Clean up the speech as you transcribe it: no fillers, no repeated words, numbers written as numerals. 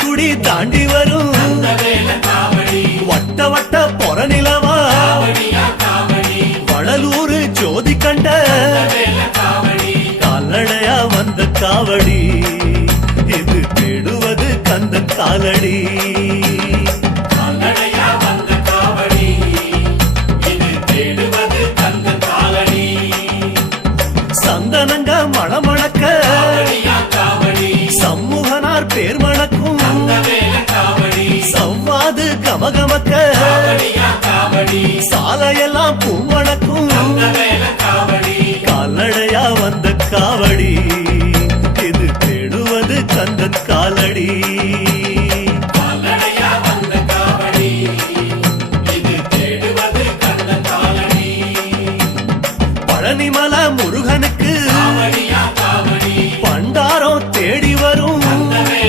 குடி தாண்டி வரும் வட்ட வட்ட பொறநிலவா வளலூர் ஜோதி கண்ட கால்நடையா வந்த காவடி இது தேடுவது கந்தன் காலடி சந்தனங்க மணமணக்க சமூகனார் பேர் மணக்கும் சவ்வாது கமகமக்க சாலையெல்லாம் பூமணக்கும் கால்நடையா வந்த காவடி இது தேடுவது கந்தன் காலடி